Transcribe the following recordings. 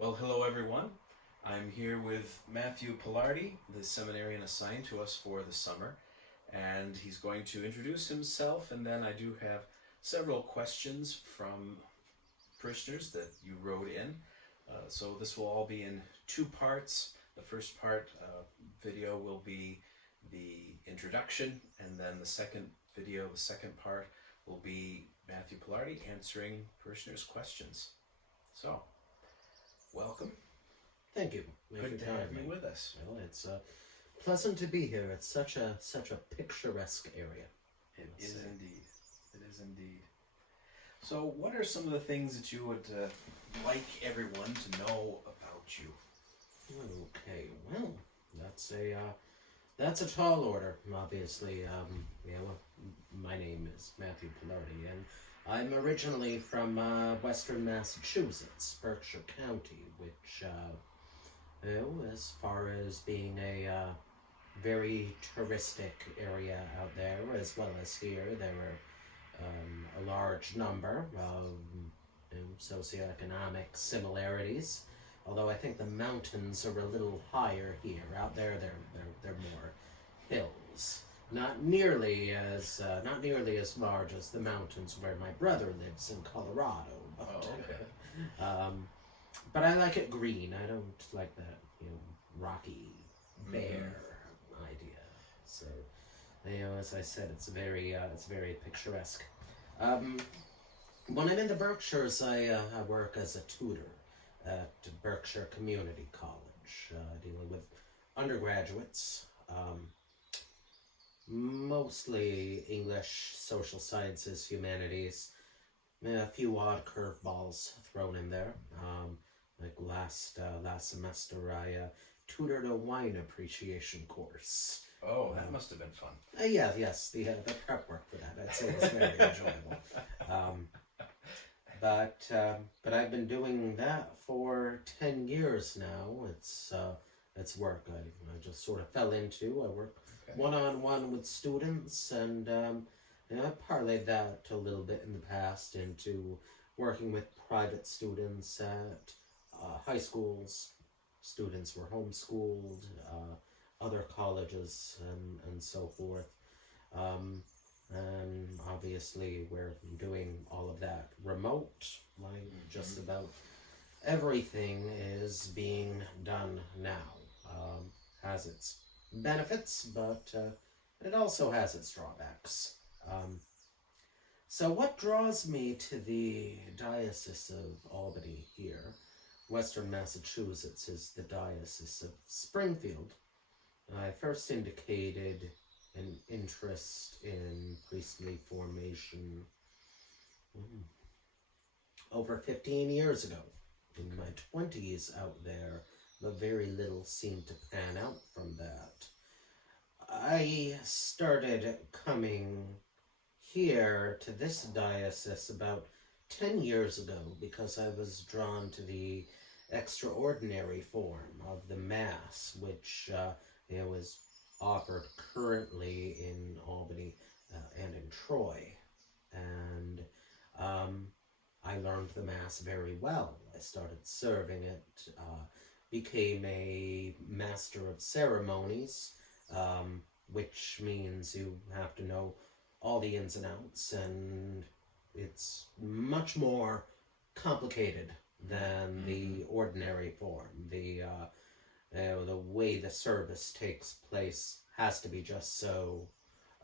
Well, hello everyone. I'm here with Matthew Palardy, the seminarian assigned to us for the summer, and he's going to introduce himself, and then I do have several questions from parishioners that you wrote in. So this will all be in two parts. The first part video will be the introduction, and then the second part, will be Matthew Palardy answering parishioners' questions. So, welcome. Thank you. Good to have you with us. Well, it's pleasant to be here. It's such a picturesque area. It is indeed. It is indeed. So, what are some of the things that you would like everyone to know about you? Okay. Well, that's a tall order. Obviously, my name is Matthew Palardy, and I'm originally from western Massachusetts, Berkshire County, which, as far as being a very touristic area out there, as well as here, there are a large number of socioeconomic similarities. Although I think the mountains are a little higher here. Out there, they're more hills. Not nearly as large as the mountains where my brother lives in Colorado. But I like it green. I don't like that rocky, bare idea. So, as I said, it's very picturesque. When I'm in the Berkshires, I work as a tutor at Berkshire Community College, dealing with undergraduates. Mostly English, social sciences, humanities, a few odd curveballs thrown in there. Like last semester, I tutored a wine appreciation course. Oh, that must have been fun. Yes, the prep work for that, I'd say, was very enjoyable. But I've been doing that for 10 years now. It's work I just sort of fell into. I work one-on-one with students, and I parlayed that a little bit in the past into working with private students at high schools. Students were homeschooled, other colleges, and so forth. And obviously we're doing all of that remote. Like just about everything is being done now. Has its benefits, but it also has its drawbacks. So what draws me to the Diocese of Albany here, western Massachusetts, is the Diocese of Springfield. I first indicated an interest in priestly formation over 15 years ago, in my 20s out there, but very little seemed to pan out from that. I started coming here to this diocese about 10 years ago because I was drawn to the extraordinary form of the Mass, which was offered currently in Albany and in Troy. And I learned the Mass very well. I started serving it, became a master of ceremonies, which means you have to know all the ins and outs, and it's much more complicated than the ordinary form. The way the service takes place has to be just so.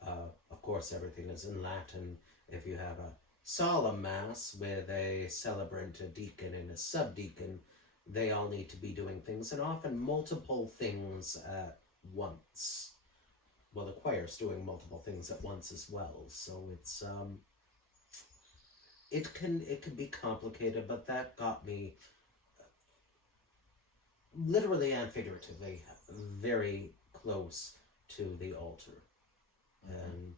Of course, everything is in Latin. If you have a solemn Mass with a celebrant, a deacon, and a subdeacon, they all need to be doing things, and often multiple things at once. Well, the choir's doing multiple things at once as well, so it's it can be complicated, but that got me literally and figuratively very close to the altar. And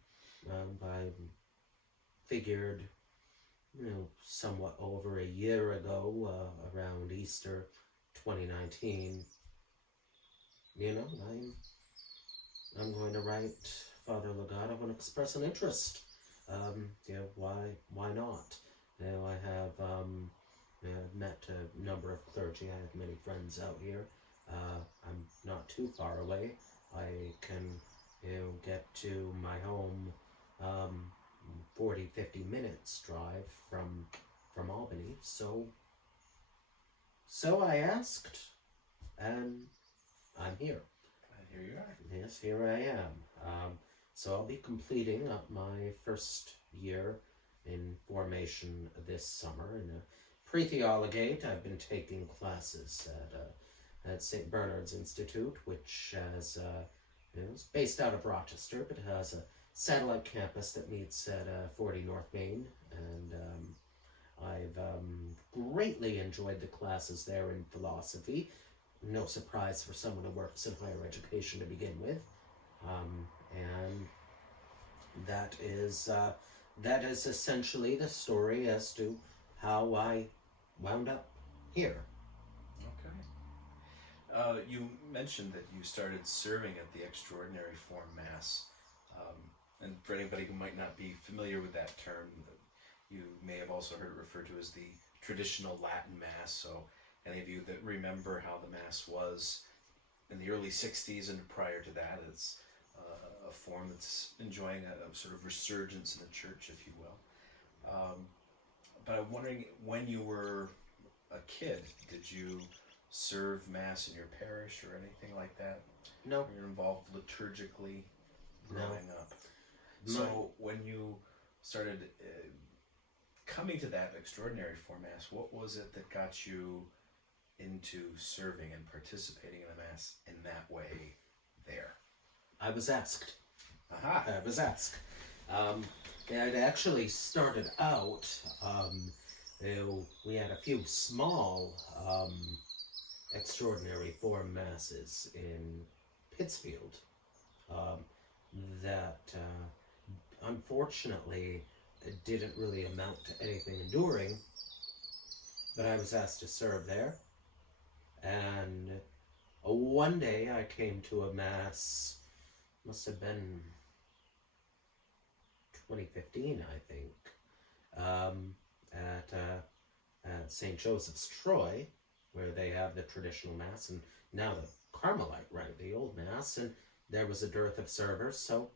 I figured, somewhat over a year ago, around Easter 2019, I'm going to write Father Legato and express an interest. Why not? I have met met a number of clergy. I have many friends out here. I'm not too far away. I can, get to my home 40, 50 minutes drive from Albany. So I asked, and I'm here. Here you are. Yes, here I am. So I'll be completing up my first year in formation this summer. In a pre-theologate, I've been taking classes at St. Bernard's Institute, which has is based out of Rochester, but has a satellite campus that meets at 40 North Main, and I've greatly enjoyed the classes there in philosophy. No surprise for someone who works in higher education to begin with, and that is essentially the story as to how I wound up here. Okay. You mentioned that you started serving at the Extraordinary Form Mass, and for anybody who might not be familiar with that term, you may have also heard it referred to as the traditional Latin Mass. So any of you that remember how the Mass was in the early 60s and prior to that, it's a form that's enjoying a sort of resurgence in the church, if you will. But I'm wondering, when you were a kid, did you serve Mass in your parish or anything like that? No. Were you involved liturgically growing up? So when you started coming to that Extraordinary Form Mass, what was it that got you into serving and participating in the Mass in that way there? I was asked. Aha! I was asked. It actually started out, we had a few small Extraordinary Form Masses in Pittsfield that unfortunately didn't really amount to anything enduring, but I was asked to serve there, and one day I came to a Mass, must have been 2015, I think, at St. Joseph's, Troy, where they have the traditional Mass, and now the Carmelite, right, the old Mass, and there was a dearth of servers, so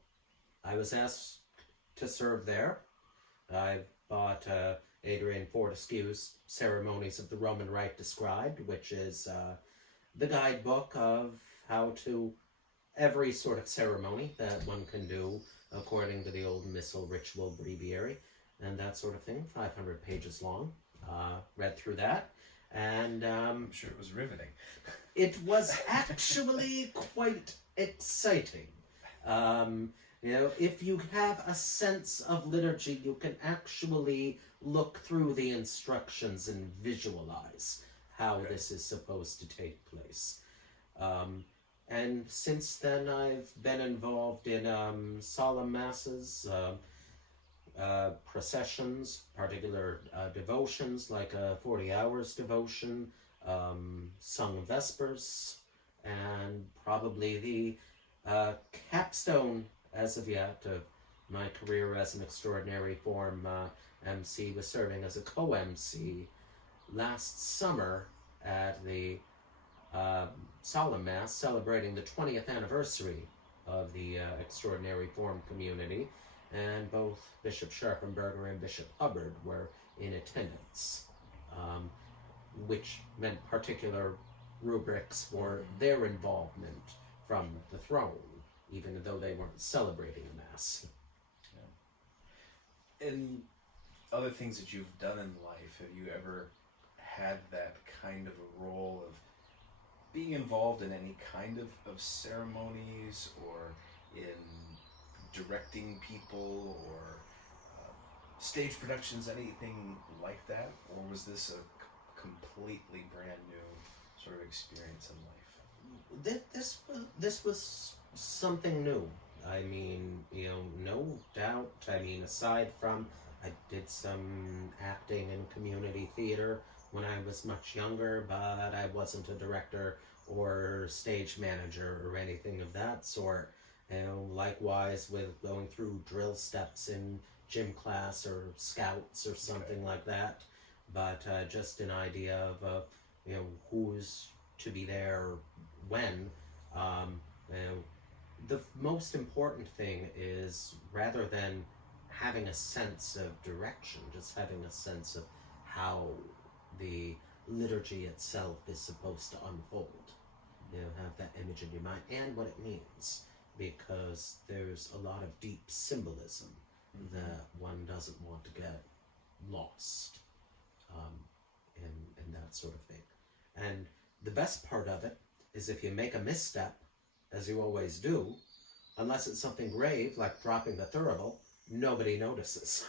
I was asked to serve there. I bought Adrian Fortescue's Ceremonies of the Roman Rite Described, which is the guidebook of how to every sort of ceremony that one can do according to the old missal ritual breviary and that sort of thing, 500 pages long. Read through that, and I'm sure it was riveting. It was actually quite exciting. If you have a sense of liturgy, you can actually look through the instructions and visualize how this is supposed to take place. And since then, I've been involved in solemn masses, processions, particular devotions like a 40 hours devotion, sung vespers, and probably the capstone as of yet of my career as an Extraordinary Form MC was serving as a co-MC last summer at the Solemn Mass celebrating the 20th anniversary of the Extraordinary Form community, and both Bishop Scharfenberger and Bishop Hubbard were in attendance, which meant particular rubrics for their involvement from the throne, even though they weren't celebrating a Mass. Yeah. In other things that you've done in life, have you ever had that kind of a role of being involved in any kind of ceremonies, or in directing people, or stage productions, anything like that? Or was this a completely brand new sort of experience in life? This was something new. I mean, no doubt. I mean, aside from, I did some acting in community theater when I was much younger, but I wasn't a director or stage manager or anything of that sort. Likewise with going through drill steps in gym class or scouts or something like that. but just an idea of who's to be there when. You know, the most important thing is, rather than having a sense of direction, just having a sense of how the liturgy itself is supposed to unfold. Have that image in your mind and what it means, because there's a lot of deep symbolism that one doesn't want to get lost in that sort of thing. And the best part of it is, if you make a misstep, as you always do, unless it's something grave like dropping the thurible, nobody notices.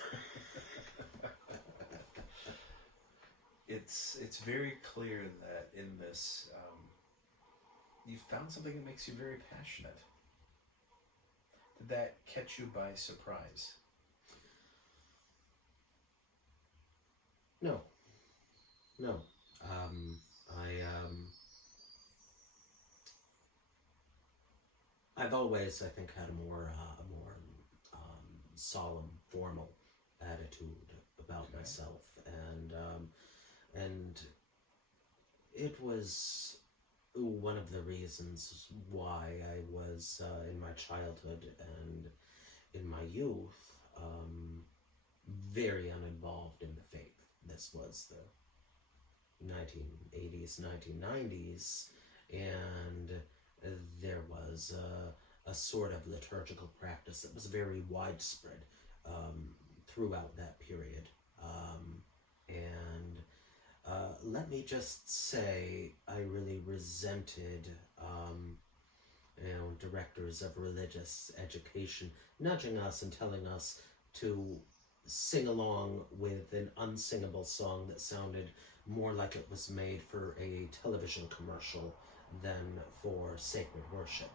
It's very clear that in this, you've found something that makes you very passionate. Did that catch you by surprise? No. I've always, I think, had a more solemn, formal attitude about myself, and it was one of the reasons why I was in my childhood and in my youth very uninvolved in the faith. This was the 1980s, 1990s, and there was a sort of liturgical practice that was very widespread throughout that period. And let me just say, I really resented directors of religious education nudging us and telling us to sing along with an unsingable song that sounded more like it was made for a television commercial than for sacred worship.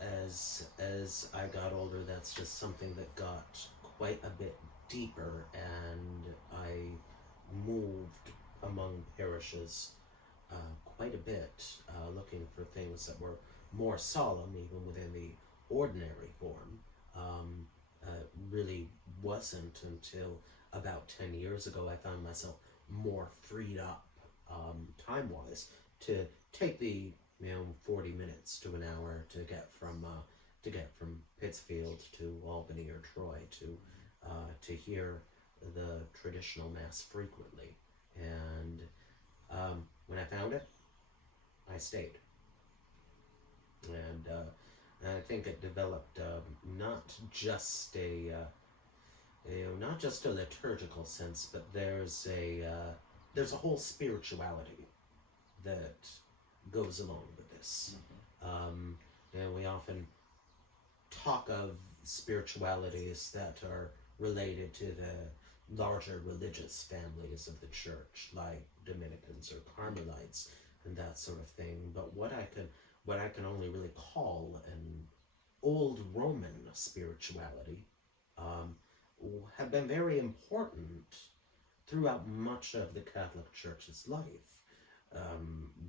As I got older, that's just something that got quite a bit deeper, and I moved among parishes quite a bit, looking for things that were more solemn, even within the ordinary form. Really wasn't until about 10 years ago I found myself more freed up time-wise to take the 40 minutes to an hour to get from Pittsfield to Albany or Troy to hear the traditional mass frequently. And when I found it, I stayed. And I think it developed not just a liturgical sense, but there's a whole spirituality that goes along with this. We often talk of spiritualities that are related to the larger religious families of the church, like Dominicans or Carmelites and that sort of thing. But what I can only really call an old Roman spirituality have been very important throughout much of the Catholic Church's life.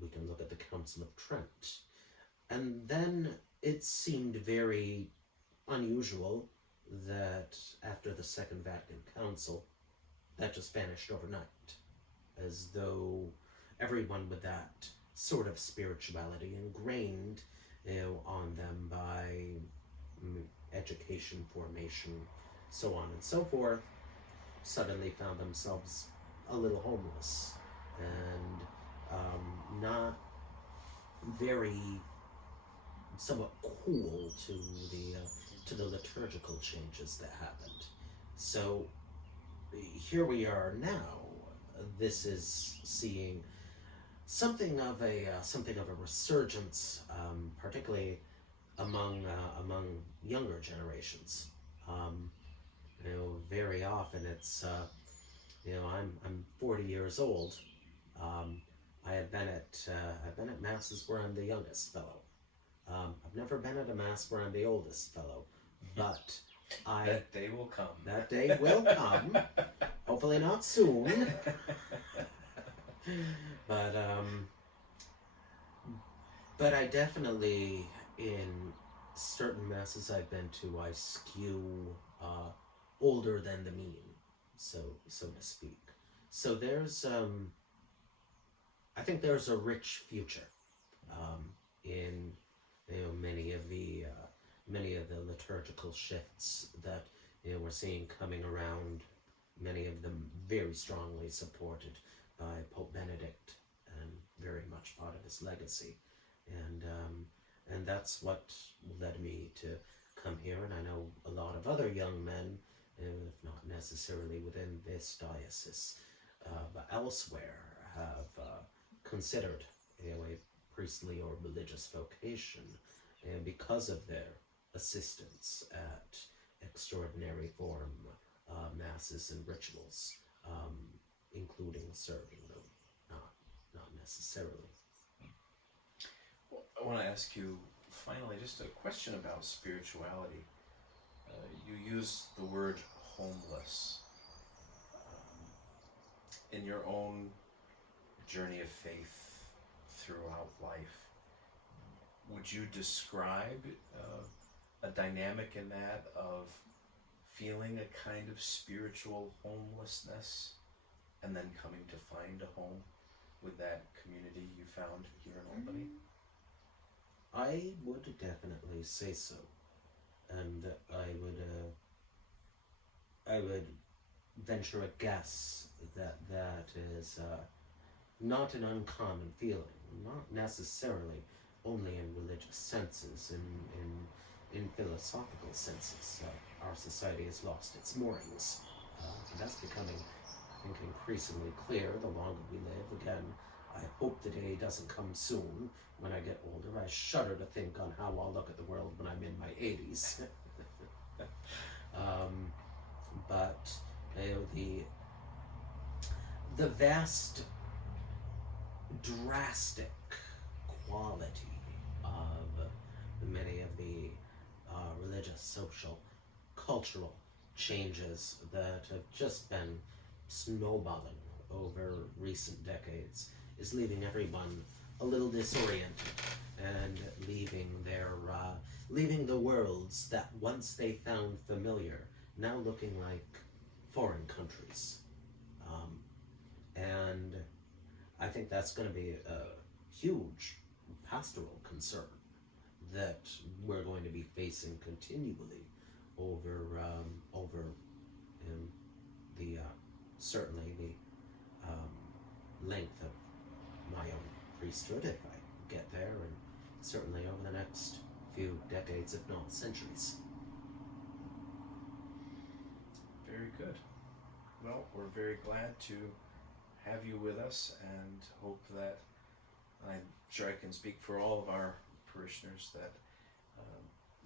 We can look at the Council of Trent. And then it seemed very unusual that after the Second Vatican Council, that just vanished overnight, as though everyone with that sort of spirituality ingrained on them by education, formation, so on and so forth, suddenly found themselves a little homeless and not very, somewhat cool to the liturgical changes that happened. So here we are now. This is seeing something of a resurgence, particularly among younger generations. Very often it's I'm 40 years old. I've been at masses where I'm the youngest fellow. I've never been at a mass where I'm the oldest fellow, but that day will come. That day will come. Hopefully not soon. But I definitely, in certain masses I've been to, I skew older than the mean, so to speak. So there's I think there's a rich future in many of the liturgical shifts that we're seeing coming around. Many of them very strongly supported by Pope Benedict and very much part of his legacy, and that's what led me to come here. And I know a lot of other young men, if not necessarily within this diocese, but elsewhere, have considered a priestly or religious vocation because of their assistance at extraordinary form masses and rituals, including serving them, not necessarily. Well, I want to ask you finally just a question about spirituality. You use the word homeless. In your own journey of faith throughout life, would you describe a dynamic in that of feeling a kind of spiritual homelessness and then coming to find a home with that community you found here in Albany? I would definitely say so, and I would venture a guess that is not an uncommon feeling, not necessarily only in religious senses, in philosophical senses. Our society has lost its moorings. And that's becoming, I think, increasingly clear the longer we live. Again, I hope the day doesn't come soon when I get older. I shudder to think on how I'll look at the world when I'm in my 80s. But the vast, drastic quality of many of the religious, social, cultural changes that have just been snowballing over recent decades is leaving everyone a little disoriented and leaving the worlds that once they found familiar now looking like foreign countries. And I think that's going to be a huge pastoral concern that we're going to be facing continually over the certainly the length of my own priesthood, if I get there, and certainly over the next few decades, if not centuries. Very good. Well, we're very glad to have you with us, and hope that, I'm sure I can speak for all of our parishioners, that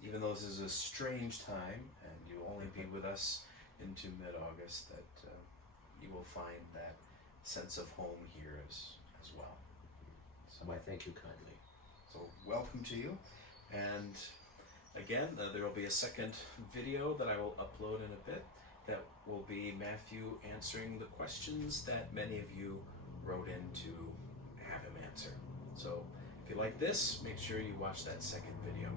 even though this is a strange time and you'll only be with us into mid-August, that you will find that sense of home here as well. So I thank you kindly. So welcome to you, and again, there will be a second video that I will upload in a bit that will be Matthew answering the questions that many of you wrote in to have him answer. So if you like this, make sure you watch that second video.